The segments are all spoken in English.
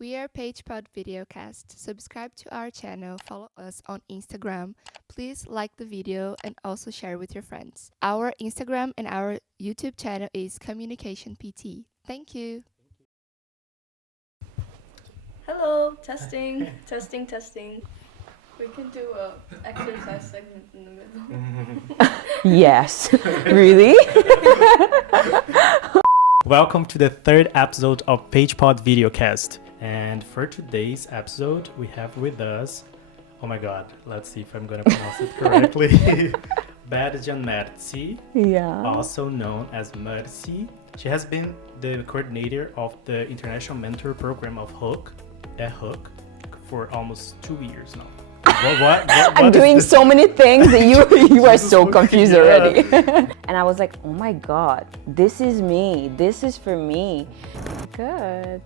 We are Pécs Pod videocast. Subscribe to our channel, follow us on Instagram. Please like the video and also share with your friends. Our Instagram and our YouTube channel is Communication PT. Thank you. Hello, testing, testing. We can do a exercise segment in the middle. Yes, really? Welcome to the third episode of Pécs Pod videocast. And for today's episode, we have with us, oh my god, let's see if I'm gonna pronounce it correctly, Berzsán Mercédesz, Yeah. also known as Merci. She has been the coordinator of the International Mentor Program of HÖOK, EHÖK, for almost 2 years now. What I'm doing so many things that you are so confused Yeah. already. And I was like, oh my god, this is me. This is for me. Good.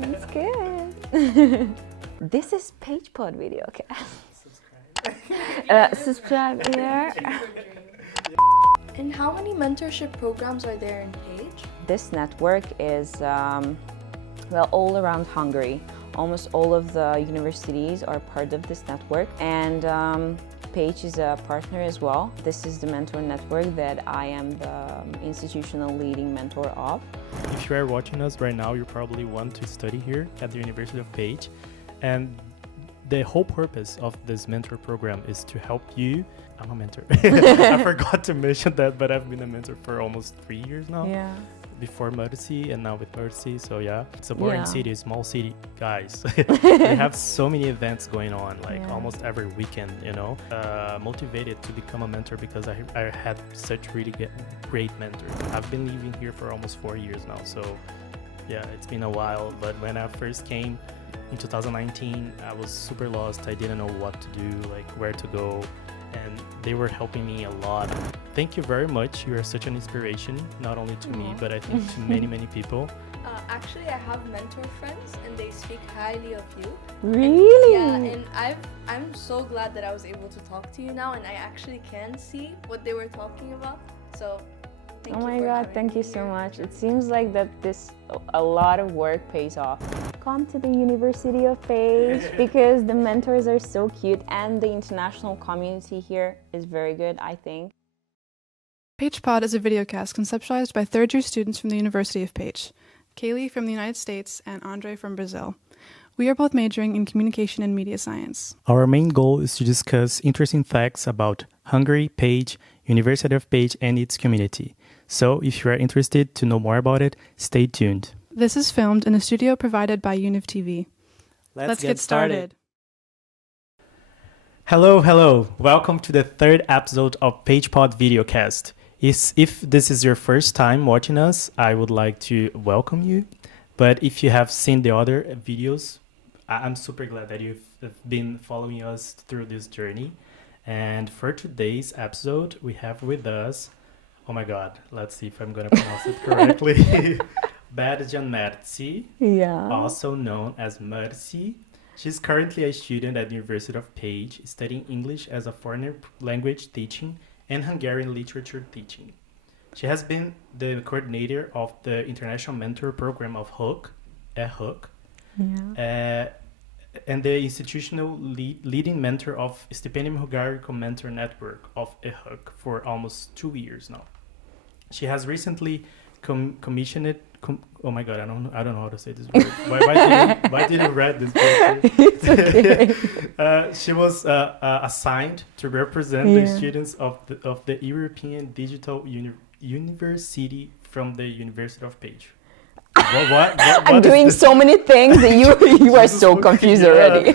That's good. This is Pécs Pod video. Okay. Subscribe here. And how many mentorship programs are there in Pécs? This network is all around Hungary. Almost all of the universities are part of this network, and Pécs is a partner as well. This is the mentor network that I am the institutional leading mentor of. If you are watching us right now, you probably want to study here at the University of Pécs. And the whole purpose of this mentor program is to help you. I'm a mentor. I forgot to mention that, but I've been a mentor for almost 3 years now. Yeah. Before Merci and now with Merci. So yeah, it's a boring Yeah. city, small city, guys. They have so many events going on, like Yeah. almost every weekend, you know. Motivated to become a mentor because I had such really great mentors. I've been living here for almost 4 years now, so yeah, it's been a while. But when I first came in 2019, I was super lost. I didn't know what to do, like where to go, and they were helping me a lot. Thank you very much. You are such an inspiration, not only to me, but I think to many people. Actually, I have mentor friends, and they speak highly of you. Really? Yeah, and I'm so glad that I was able to talk to you now, and I actually can see what they were talking about. So, thank Oh you my for god, having thank me you so here. much. It seems like that a lot of work pays off. Come to the University of Pécs because the mentors are so cute and the international community here is very good, I think. Pécs Pod is a videocast conceptualized by third-year students from the University of Pécs, Kaylee from the United States and André from Brazil. We are both majoring in communication and media science. Our main goal is to discuss interesting facts about Hungary, Pécs, University of Pécs, and its community. So, if you are interested to know more about it, stay tuned. This is filmed in a studio provided by UnivTV. Let's get started. Hello. Welcome to the third episode of Pécs Pod videocast. If this is your first time watching us, I would like to welcome you. But if you have seen the other videos, I'm super glad that you've been following us through this journey. And for today's episode, we have with us, oh my god, let's see if I'm gonna pronounce it correctly, Berzsán Mercédesz, Yeah. also known as Merci. She's currently a student at the University of Pécs, studying English as a foreign language teaching and Hungarian literature teaching. She has been the coordinator of the International Mentor Program of HÖOK, EHÖK, Yeah. and the institutional leading mentor of Stipendium Hungaricum mentor network of EHÖK for almost 2 years now. She has recently commissioned. Oh my god, I don't know how to say this word. Why did you read this book? It's okay. She was assigned to represent the students of the European Digital University from the University of Pécs. I'm doing so many things that you are so confused already.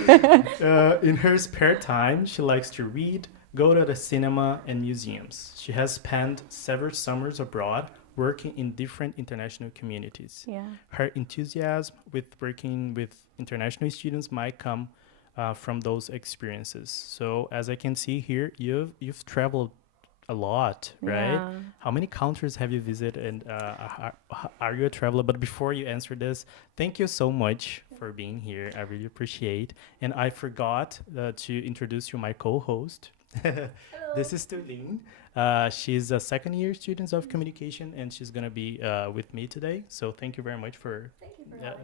In her spare time, she likes to read, go to the cinema, and museums. She has spent several summers abroad working in different international communities. Yeah. Her enthusiasm with working with international students might come from those experiences. So as I can see here, you've traveled a lot, right? Yeah. How many countries have you visited, and are you a traveler? But before you answer this, thank you so much for being here. I really appreciate. And I forgot to introduce you my co-host. This is Tuleen. She's a second year student of communication, and she's gonna be with me today. So thank you very much for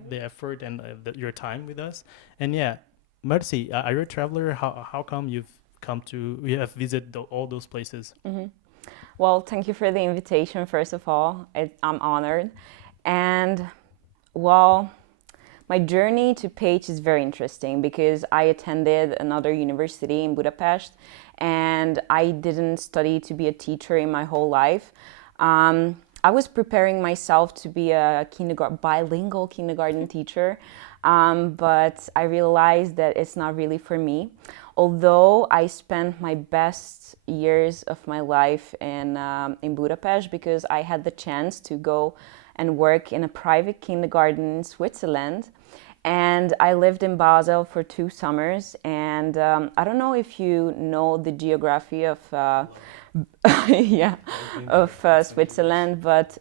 the effort and your time with us. And yeah, Merci, are you a traveler? How come you have visited all those places? Well, thank you for the invitation, first of all. I'm honored. And well, my journey to Pécs is very interesting because I attended another university in Budapest, and I didn't study to be a teacher in my whole life. I was preparing myself to be a bilingual kindergarten teacher, but I realized that it's not really for me. Although I spent my best years of my life in Budapest because I had the chance to go and work in a private kindergarten in Switzerland. And I lived in Basel for 2 summers. And I don't know if you know the geography of Switzerland, but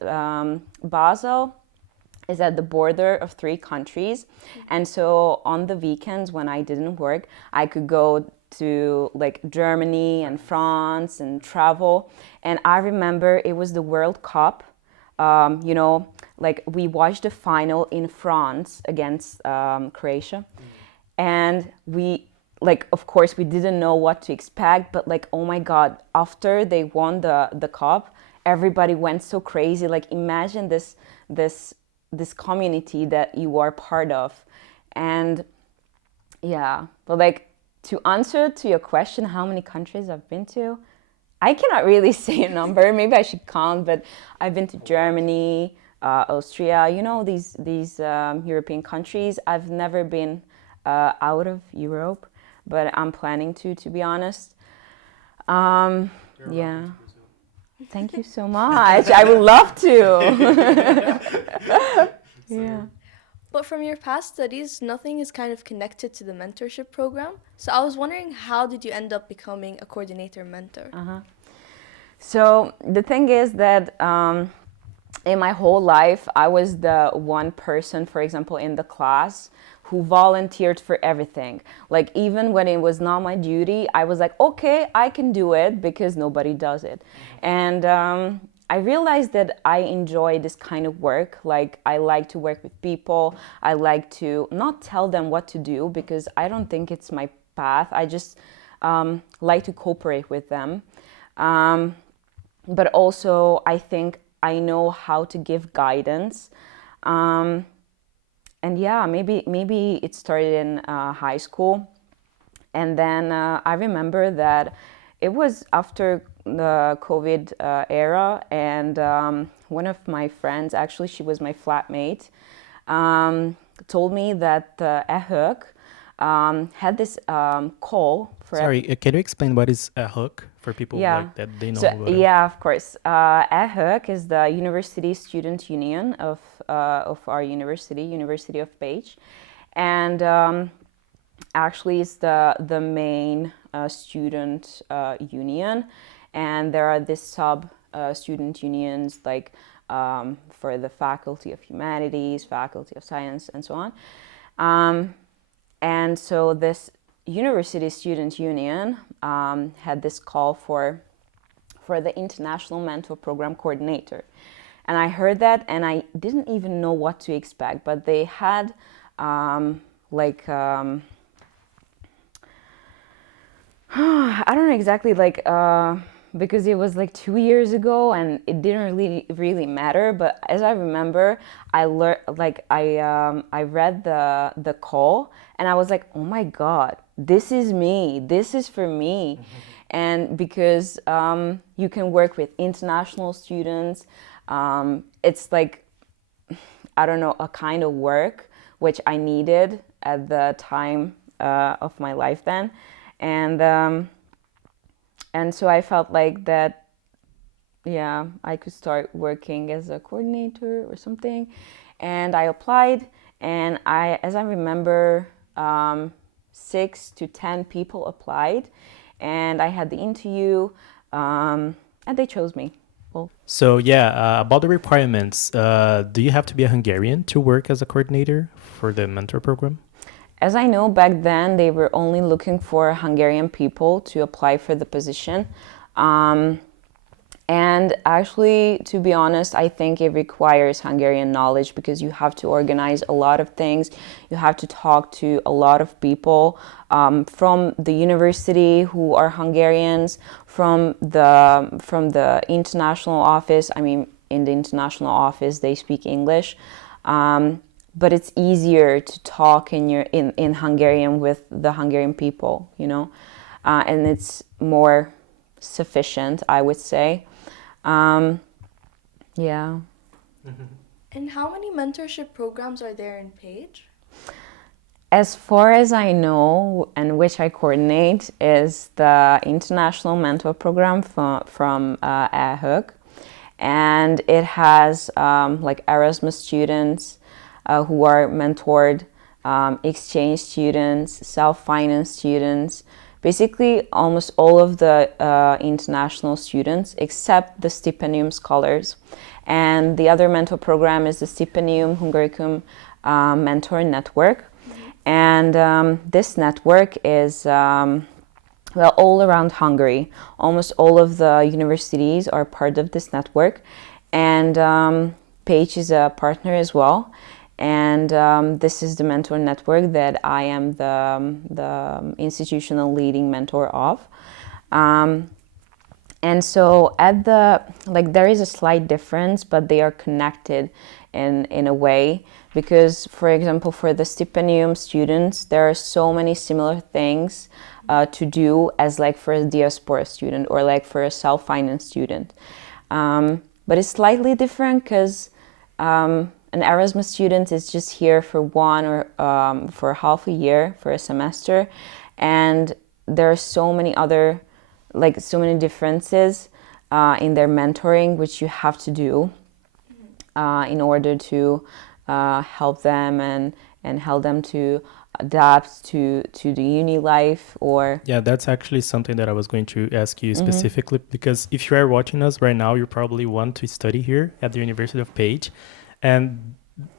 Basel is at the border of 3 countries. And so on the weekends when I didn't work, I could go to like Germany and France and travel. And I remember it was the World Cup. You know, like we watched the final in France against Croatia. And we, like, of course, we didn't know what to expect, but like, oh my God, after they won the cup, everybody went so crazy. Like, imagine this community that you are part of. And yeah, but like, to answer to your question, how many countries I've been to, I cannot really say a number. Maybe I should count, but I've been to Germany, Austria, you know, these European countries. I've never been out of Europe, but I'm planning to be honest. Yeah. Thank you so much. I would love to. Yeah. But from your past studies, nothing is kind of connected to the mentorship program. So I was wondering, how did you end up becoming a coordinator mentor? So the thing is that in my whole life, I was the one person, for example, in the class who volunteered for everything. Like, even when it was not my duty, I was like, okay, I can do it because nobody does it. And I realized that I enjoy this kind of work. Like, I like to work with people. I like to not tell them what to do because I don't think it's my path. I just like to cooperate with them. But also, I think I know how to give guidance. And yeah, maybe it started in high school. And then I remember that it was after the COVID era, and one of my friends, actually she was my flatmate, told me that the EHÖK had this call for... Sorry, can you explain what is EHÖK for people like that they know? So, yeah, of course. EHÖK is the University Student Union of our University of Pécs, and actually it's the main student union, and there are these sub student unions like for the Faculty of Humanities, Faculty of Science, and so on. And so this University Student Union had this call for the International Mentor Program Coordinator. And I heard that, and I didn't even know what to expect, but they had I don't know exactly, like, because it was like 2 years ago and it didn't really matter. But as I remember, I learned, like, I read the call and I was like, oh my God, this is me. This is for me. Mm-hmm. And because you can work with international students, it's like, I don't know, a kind of work which I needed at the time of my life then. And so I felt like that, yeah, I could start working as a coordinator or something. And I applied, and as I remember, 6 to 10 people applied, and I had the interview, and they chose me. Well, so yeah, about the requirements, do you have to be a Hungarian to work as a coordinator for the mentor program? As I know, back then they were only looking for Hungarian people to apply for the position. And actually, to be honest, I think it requires Hungarian knowledge because you have to organize a lot of things. You have to talk to a lot of people from the university who are Hungarians, from the international office. I mean, in the international office, they speak English. But it's easier to talk in Hungarian with the Hungarian people, you know, and it's more sufficient, I would say. Yeah. And how many mentorship programs are there in Pécs? As far as I know, and which I coordinate, is the International Mentor Program from EHÖK. And it has like Erasmus students who are mentored, exchange students, self-finance students, basically almost all of the international students except the Stipendium scholars. And the other mentor program is the Stipendium Hungaricum Mentor Network. And this network is well, all around Hungary. Almost all of the universities are part of this network. And Pécs is a partner as well. And this is the mentor network that I am the institutional leading mentor of. And so there is a slight difference, but they are connected in a way, because, for example, for the Stipendium students, there are so many similar things to do as like for a diaspora student or like for a self-finance student. But it's slightly different because an Erasmus student is just here for one or for half a year, for a semester, and there are so many other, like so many differences in their mentoring which you have to do in order to help them and help them to adapt to the uni life. Or Yeah, that's actually something that I was going to ask you specifically, because if you are watching us right now, you probably want to study here at the University of Pécs. And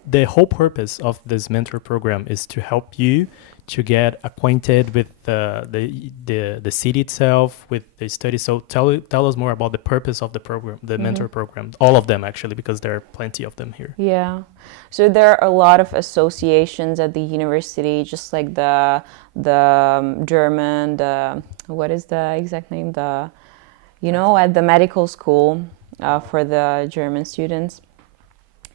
the whole purpose of this mentor program is to help you to get acquainted with the city itself, with the study. So tell us more about the purpose of the program, the mentor program, all of them actually, because there are plenty of them here. Yeah, so there are a lot of associations at the university, just like the German, what is the exact name? At the medical school for the German students.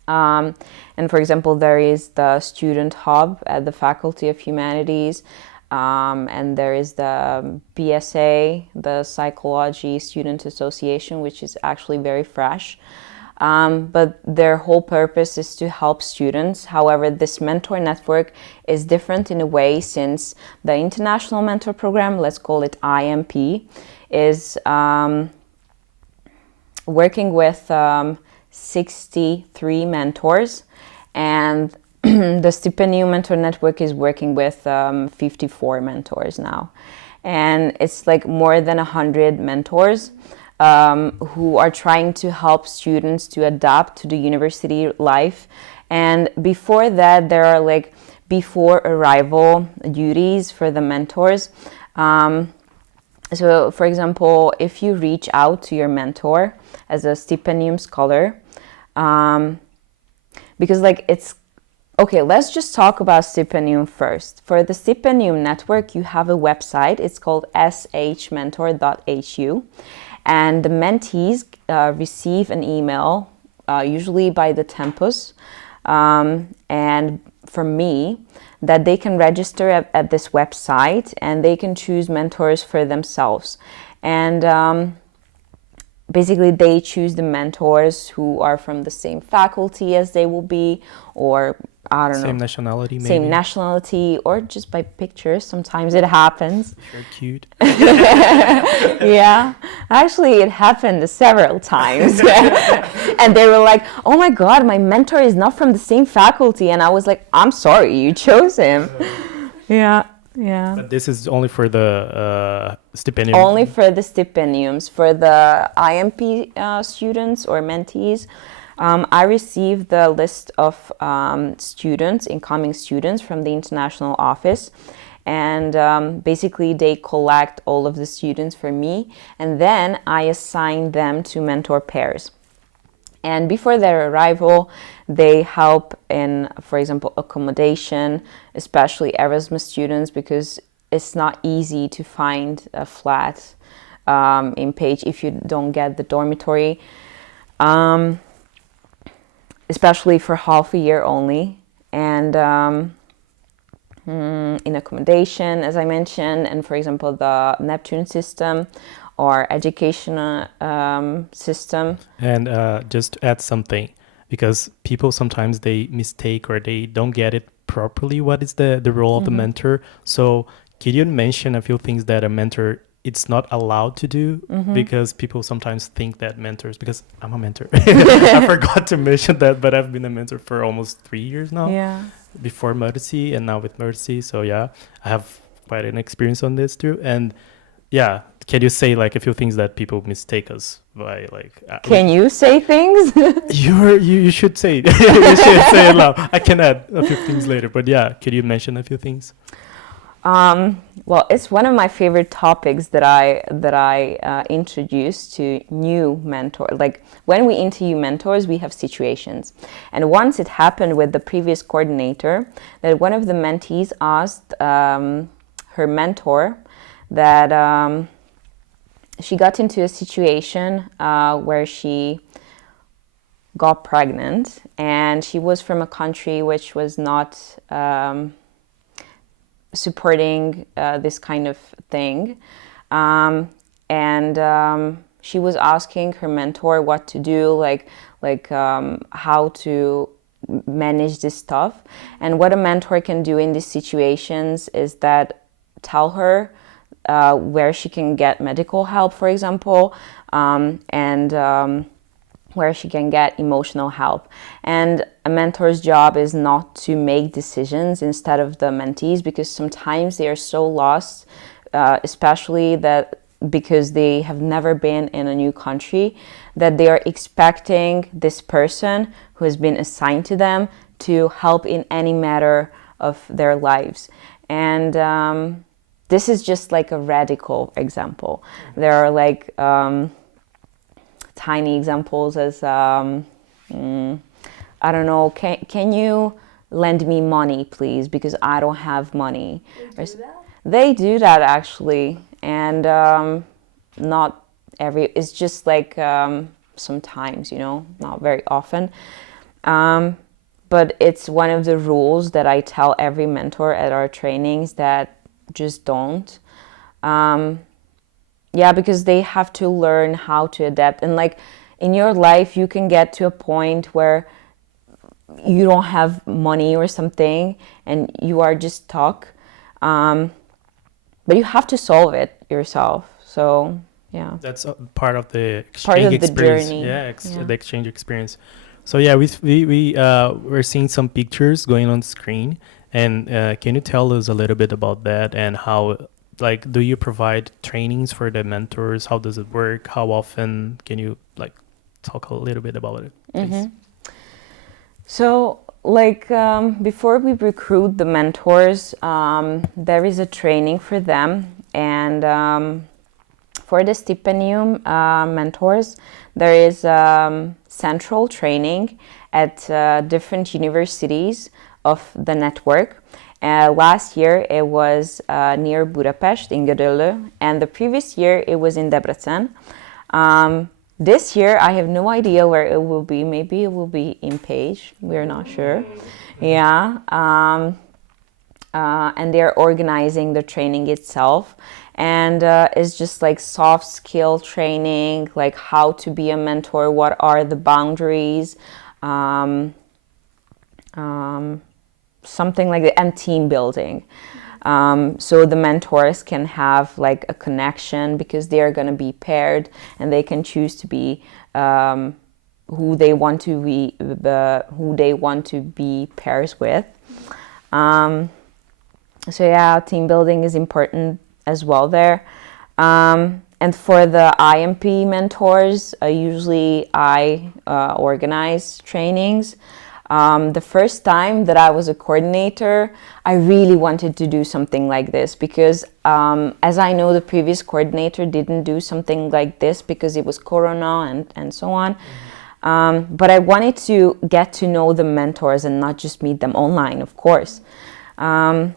And for example, there is the student hub at the Faculty of Humanities, and there is the BSA, the Psychology Student Association, which is actually very fresh. But their whole purpose is to help students. However, this mentor network is different in a way, since the International Mentor Program, let's call it IMP, is working with 63 mentors, and the Stipendium Mentor Network is working with 54 mentors now. And it's like more than 100 mentors who are trying to help students to adapt to the university life. And before that, there are like before arrival duties for the mentors. So, for example, if you reach out to your mentor as a Stipendium scholar, because like it's okay, let's just talk about Stipendium first. For the Stipendium network, you have a website. It's called shmentor.hu, and the mentees receive an email, usually by the Tempus, and from me, that they can register at this website and they can choose mentors for themselves. And basically, they choose the mentors who are from the same faculty as they will be, or I don't know. Same nationality, maybe. Same nationality, or just by pictures. Sometimes it happens. You're cute. Yeah, actually, it happened several times. And they were like, "Oh my God, my mentor is not from the same faculty," and I was like, "I'm sorry, you chose him." Yeah. Yeah. But this is only for the stipendium? Only for the stipendiums. For the IMP students or mentees, I received the list of students, incoming students from the international office. and basically they collect all of the students for me, and then I assign them to mentor pairs. And before their arrival, they help in, for example, accommodation, especially Erasmus students, because it's not easy to find a flat in Pécs if you don't get the dormitory, especially for half a year only. And in accommodation, as I mentioned, and for example, the Neptune system or educational system. And just to add something, because people sometimes they mistake or they don't get it properly, what is the role of the mentor. So could you mention a few things that a mentor it's not allowed to do? Because people sometimes think that mentors, because I'm a mentor. I forgot to mention that, but I've been a mentor for almost 3 years now. Yeah. Before Merci and now with Merci. So yeah, I have quite an experience on this too. And yeah, can you say like a few things that people mistake us by like? Can you say things? You should say you should say it loud. I can add a few things later, but yeah, could you mention a few things? Well, it's one of my favorite topics that I introduce to new mentors. Like when we interview mentors, we have situations. And once it happened with the previous coordinator, that one of the mentees asked her mentor that she got into a situation where she got pregnant, and she was from a country which was not supporting this kind of thing, and she was asking her mentor what to do, like how to manage this stuff. And what a mentor can do in these situations is that tell her where she can get medical help, for example, and where she can get emotional help. And a mentor's job is not to make decisions instead of the mentees, because sometimes they are so lost, especially that because they have never been in a new country, that they are expecting this person who has been assigned to them to help in any matter of their lives. And this is just like a radical example. There are like tiny examples as I don't know, can you lend me money please, because I don't have money. They do that actually, and not every, it's just like sometimes, you know, not very often, but it's one of the rules that I tell every mentor at our trainings, that just don't. Yeah, because they have to learn how to adapt. And like in your life, you can get to a point where you don't have money or something and you are just stuck. But you have to solve it yourself. So, yeah. That's part of the exchange part of experience. The journey. Yeah, the exchange experience. So yeah, we're seeing some pictures going on screen. And can you tell us a little bit about that, and how, like, do you provide trainings for the mentors? How does it work? How often? Can you like talk a little bit about it, please? So, like, before we recruit the mentors, there is a training for them. And for the Stipendium mentors, there is central training at different universities of the network. Last year it was near Budapest in Gödöllő, and the previous year it was in Debrecen. This year I have no idea where it will be. Maybe it will be in Pécs. We're not sure. Yeah. And they're organizing the training itself. And it's just like soft skill training, like how to be a mentor, what are the boundaries, something like that, and team building. So the mentors can have like a connection, because they are going to be paired and they can choose to be who they want to be pairs with. So yeah, team building is important as well there. And for the IMP mentors, usually I organize trainings. The first time that I was a coordinator, I really wanted to do something like this because as I know, the previous coordinator didn't do something like this because it was Corona and so on. But I wanted to get to know the mentors and not just meet them online, of course. And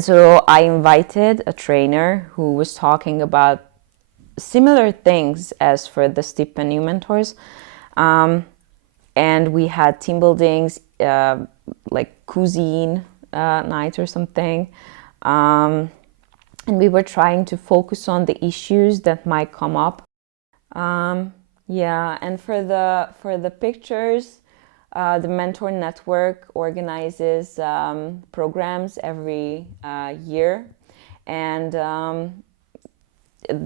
so I invited a trainer who was talking about similar things as for the Stipendium mentors. And we had team buildings, like cuisine night or something. And we were trying to focus on the issues that might come up. Yeah, and for the pictures, the Mentor Network organizes programs every year. And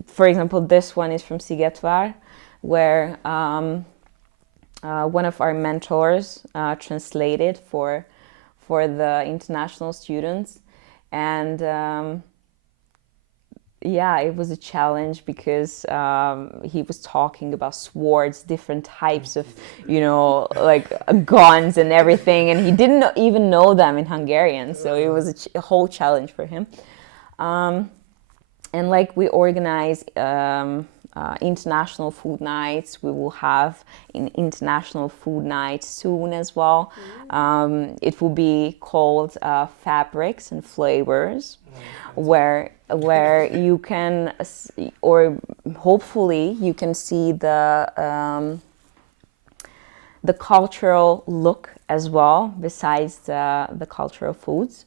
for example, this one is from Szigetvár, where one of our mentors translated for the international students. And yeah, it was a challenge because he was talking about swords, different types of, you know, like guns and everything, and he didn't even know them in Hungarian, so it was a whole challenge for him. And like we organize international food nights. We will have an international food night soon as well. It will be called Fabrics and Flavors, where you can, or hopefully you can see the cultural look as well, besides the cultural foods.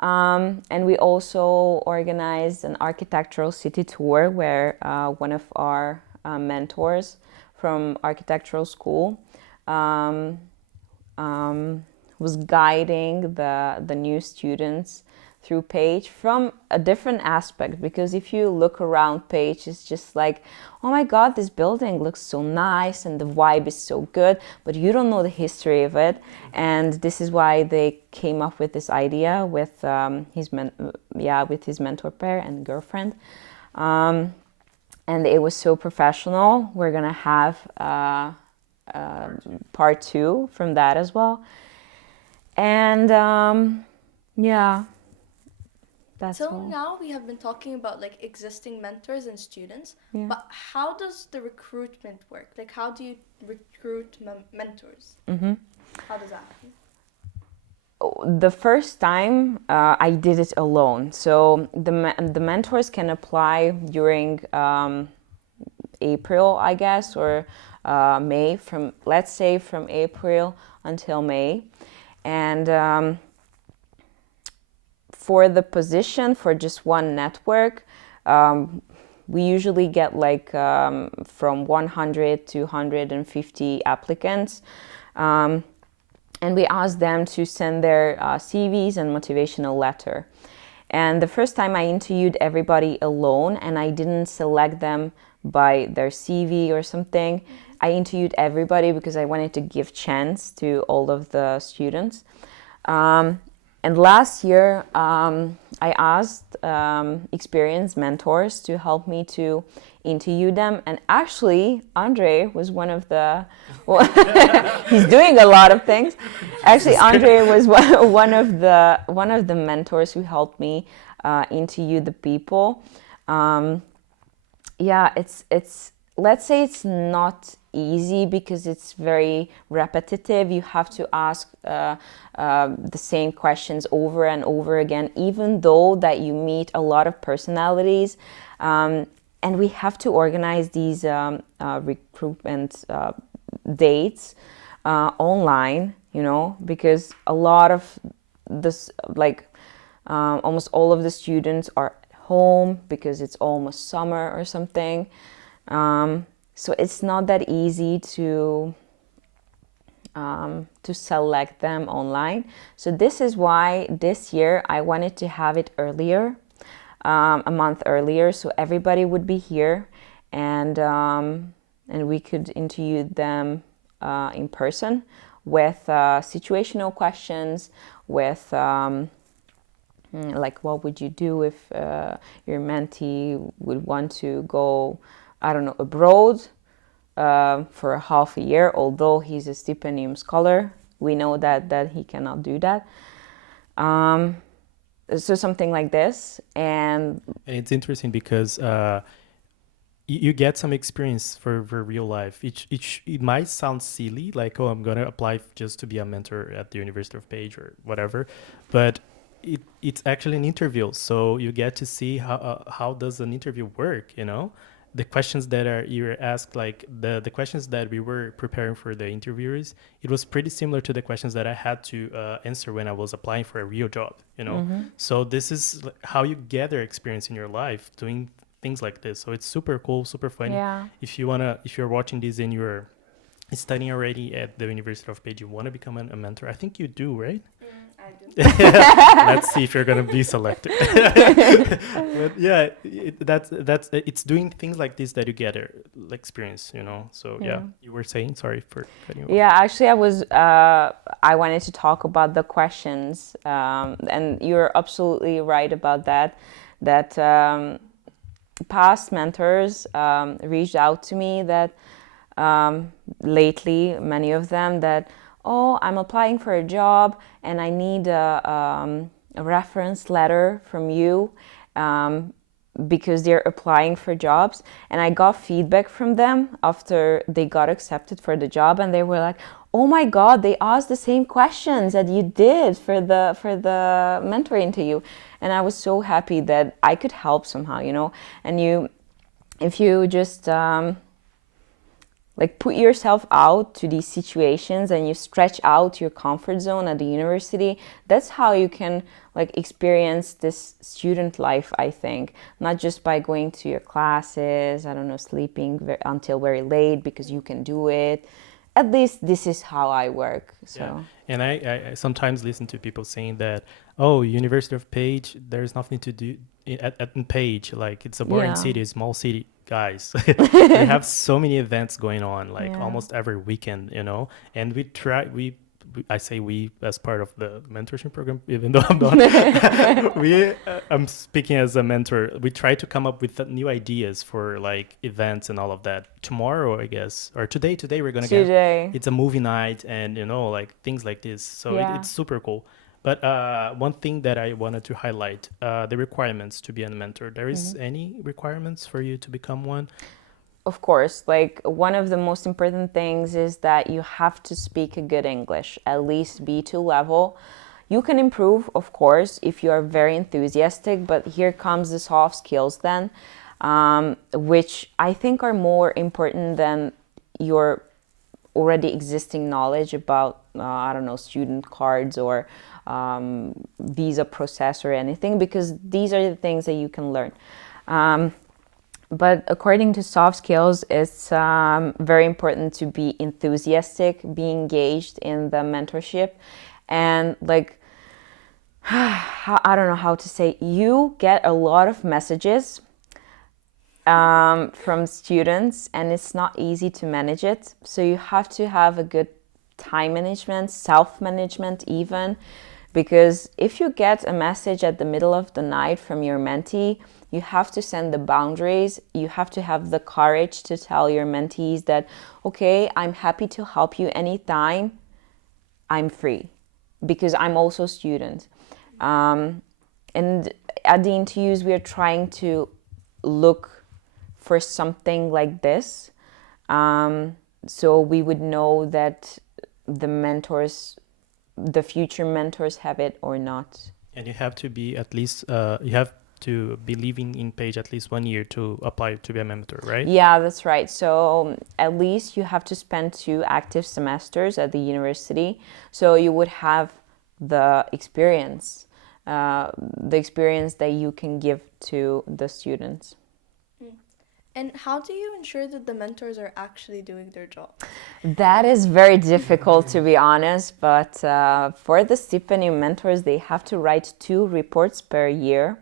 And we also organized an architectural city tour where one of our mentors from architectural school was guiding the new students through Pécs from a different aspect, because if you look around Pécs, it's just like, oh my god, this building looks so nice and the vibe is so good, but you don't know the history of it. And this is why they came up with this idea with his mentor pair and girlfriend, and it was so professional. We're gonna have part 2 from that as well. And yeah, that's So all. now we have been talking about like existing mentors and students, Yeah. but how does the recruitment work? Like, how do you recruit mentors? Mm-hmm. How does that happen? The first time I did it alone. So the mentors can apply during April, I guess, or May, let's say from April until May. And for the position for just one network, we usually get like from 100 to 150 applicants. And we ask them to send their CVs and motivational letter. And the first time I interviewed everybody alone, and I didn't select them by their CV or something. I interviewed everybody because I wanted to give chance to all of the students. And last year, I asked experienced mentors to help me to interview them. And actually, André was one of the... Well, he's doing a lot of things. Actually, André was one of the mentors who helped me interview the people. Yeah, it's let's say it's not easy because it's very repetitive. You have to ask the same questions over and over again, even though that you meet a lot of personalities. And we have to organize these recruitment dates online, you know, because a lot of this, like almost all of the students are at home because it's almost summer or something. So it's not that easy to select them online. So this is why this year I wanted to have it earlier, a month earlier, so everybody would be here, and we could interview them in person with situational questions, with like what would you do if your mentee would want to go, I don't know, abroad for half a year, although he's a stipendium scholar. we know that he cannot do that. So something like this. And it's interesting because you get some experience for real life. It might sound silly, like, oh, I'm gonna apply just to be a mentor at the University of Pécs or whatever, but it's actually an interview. So you get to see how does an interview work, you know? The questions that you're asked, like the questions that we were preparing for the interviewers, it was pretty similar to the questions that I had to answer when I was applying for a real job, you know? So this is how you gather experience in your life doing things like this. So it's super cool, super fun. Yeah. If you're watching this and you're studying already at the University of Pécs, you want to become a mentor. I think you do, right? I do. Let's see if you're gonna be selected. But yeah, it's doing things like this that you get experience, you know. So yeah, you were saying, sorry for cutting you off. Yeah, actually, I wanted to talk about the questions, and you're absolutely right about that. That past mentors reached out to me that lately, many of them, that, oh, I'm applying for a job and I need a reference letter from you because they're applying for jobs. And I got feedback from them after they got accepted for the job, and they were like, oh my God, they asked the same questions that you did for the mentor interview. And I was so happy that I could help somehow, you know. And if you just like put yourself out to these situations and you stretch out your comfort zone at the university, that's how you can like experience this student life, I think. Not just by going to your classes, I don't know, sleeping until very late because you can do it. At least this is how I work. So. Yeah. And I sometimes listen to people saying that, oh, University of Pécs, there's nothing to do at Pécs. Like, it's a boring city, small city. Guys, we have so many events going on, like almost every weekend, you know. And I say we as part of the mentorship program, even though I'm not. I'm speaking as a mentor. We try to come up with new ideas for like events and all of that. Tomorrow, I guess, or today we're gonna get. It's a movie night, and you know, like things like this. So it's super cool. But one thing that I wanted to highlight, the requirements to be a mentor. There is any requirements for you to become one? Of course, like one of the most important things is that you have to speak a good English, at least B2 level. You can improve, of course, if you are very enthusiastic, but here comes the soft skills then, which I think are more important than your already existing knowledge about, I don't know, student cards or visa process or anything, because these are the things that you can learn. But according to soft skills, it's very important to be enthusiastic, be engaged in the mentorship, and like, I don't know how to say, you get a lot of messages from students, and it's not easy to manage it. So you have to have a good time management, self-management even, because if you get a message at the middle of the night from your mentee, you have to send the boundaries. You have to have the courage to tell your mentees that, okay, I'm happy to help you anytime. I'm free because I'm also a student. And at the interviews, we are trying to look for something like this. So we would know that the future mentors have it or not. And you have to be at least, you have to be living in Pécs at least 1 year to apply to be a mentor, right? Yeah, that's right. So at least you have to spend 2 active semesters at the university. So you would have the experience that you can give to the students. And how do you ensure that the mentors are actually doing their job? That is very difficult, to be honest, but for the Stipendium mentors, they have to write 2 reports per year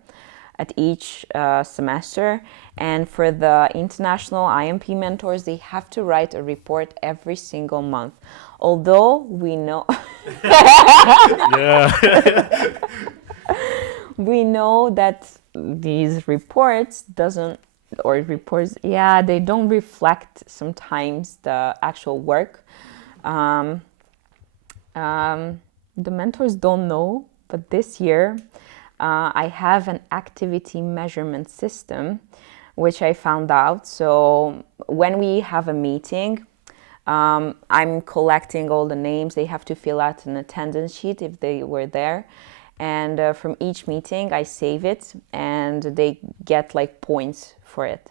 at each semester. And for the international IMP mentors, they have to write a report every single month. Although we know... we know that these reports they don't reflect sometimes the actual work. The mentors don't know, but this year I have an activity measurement system, which I found out. So when we have a meeting, I'm collecting all the names. They have to fill out an attendance sheet if they were there. And from each meeting, I save it and they get like points for it.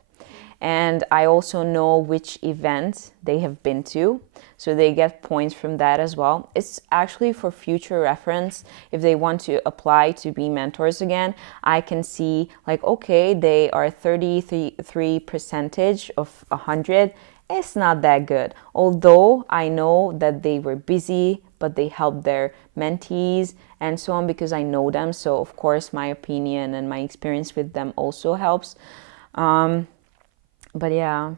And I also know which event they have been to, so they get points from that as well. It's actually for future reference. If they want to apply to be mentors again, I can see like, okay, they are 33% of 100. It's not that good. Although I know that they were busy, but they helped their mentees and so on because I know them. So of course my opinion and my experience with them also helps. But yeah.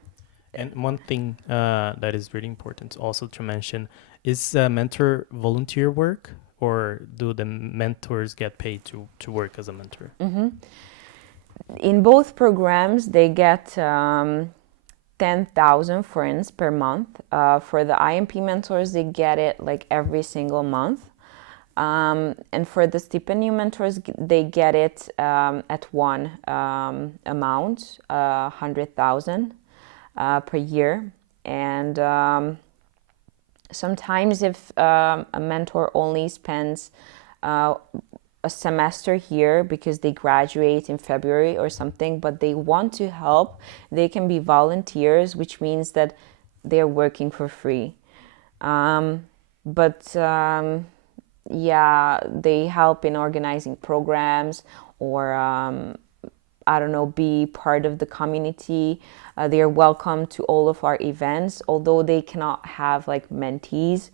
And one thing that is really important also to mention is mentor volunteer work, or do the mentors get paid to work as a mentor? Mm-hmm. In both programs, they get 10,000 forints per month. For the IMP mentors, they get it like every single month. And for the Stipendium mentors, they get it at one amount, 100,000 per year. And sometimes if a mentor only spends a semester here because they graduate in February or something, but they want to help, they can be volunteers, which means that they're working for free. Yeah, they help in organizing programs or, I don't know, be part of the community. They are welcome to all of our events, although they cannot have like mentees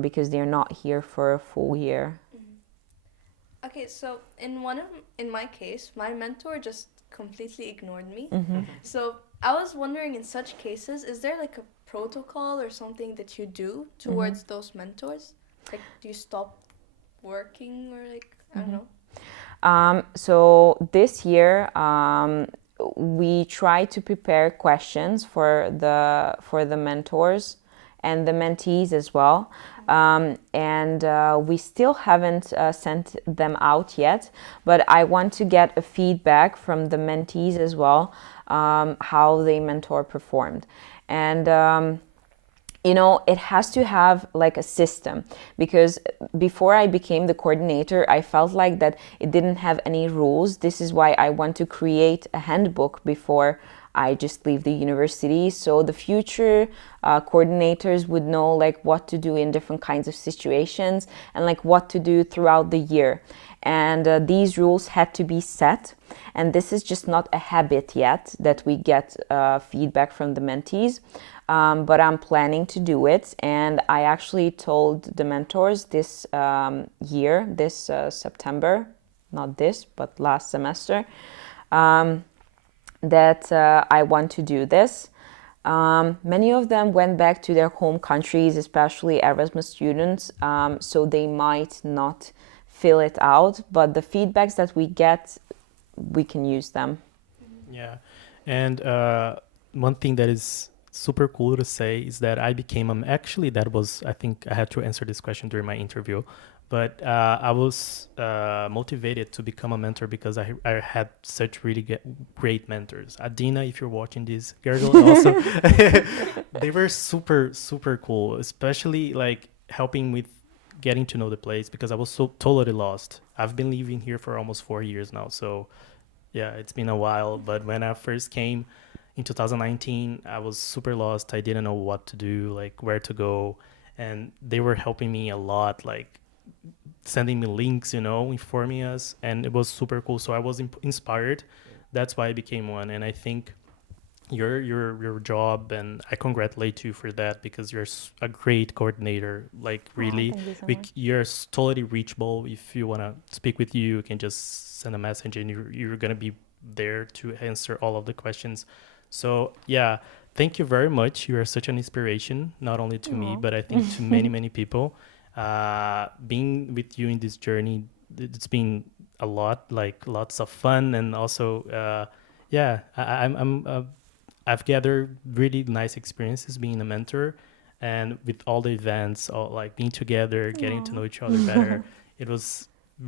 because they're not here for a full year. Okay, so in my case, my mentor just completely ignored me. Mm-hmm. So I was wondering, in such cases, is there like a protocol or something that you do towards those mentors? Like, do you stop working or like, I don't know? So this year, we try to prepare questions for the mentors and the mentees as well. We still haven't sent them out yet, but I want to get a feedback from the mentees as well, how the mentor performed. And it has to have like a system, because before I became the coordinator, I felt like that it didn't have any rules. This is why I want to create a handbook before I just leave the university, so the future coordinators would know like what to do in different kinds of situations and like what to do throughout the year. And these rules had to be set, and this is just not a habit yet that we get feedback from the mentees. But I'm planning to do it, and I actually told the mentors this year, this September, not this, but last semester, that I want to do this. Many of them went back to their home countries, especially Erasmus students, so they might not fill it out, but the feedbacks that we get, we can use them. Yeah, and one thing that is super cool to say is that I became actually that was, I think I had to answer this question during my interview, but I was motivated to become a mentor because I had such really great mentors. Adina, if you're watching this, Gergel also, they were super cool, especially like helping with getting to know the place, because I was so totally lost. I've been living here for almost 4 years now, so yeah, it's been a while. But when I first came in 2019, I was super lost. I didn't know what to do, like where to go. And they were helping me a lot, like sending me links, informing us. And it was super cool. So I was inspired. That's why I became one. And I think your job, and I congratulate you for that, because you're a great coordinator. Like really, thank you so much. you're totally reachable. If you want to speak with you can just send a message, and you're going to be there to answer all of the questions. So yeah, thank you very much. You are such an inspiration, not only to me, but I think to many people. Being with you in this journey, it's been a lot, like lots of fun, and also I've gathered really nice experiences being a mentor, and with all the events, all like being together, getting to know each other better, it was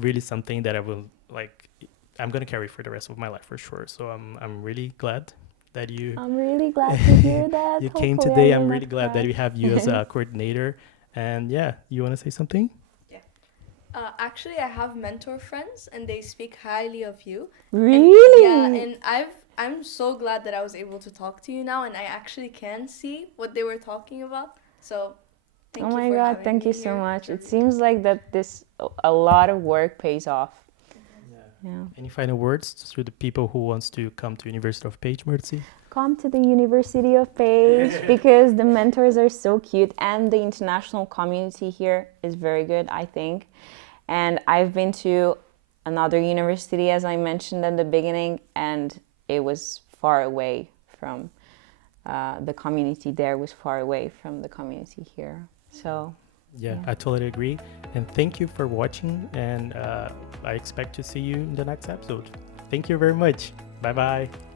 really something that I will like. I'm gonna carry for the rest of my life for sure. So I'm really glad that you. I'm really glad to hear that. You came Hopefully I today. will I'm not really glad cry. that we have you as a coordinator. And yeah, you want to say something? Actually, I have mentor friends, and they speak highly of you. Really? Yeah, and I'm so glad that I was able to talk to you now, and I actually can see what they were talking about. So, thank Oh you my for God, having thank me you so here. much. It seems like that a lot of work pays off. Yeah. Any final words to the people who wants to come to University of Pécs, Merci? Come to the University of Pécs because the mentors are so cute and the international community here is very good, I think. And I've been to another university, as I mentioned at the beginning, and it was far away from the community there was far away from the community here. So Yeah, I totally agree. And thank you for watching. And I expect to see you in the next episode. Thank you very much. Bye bye.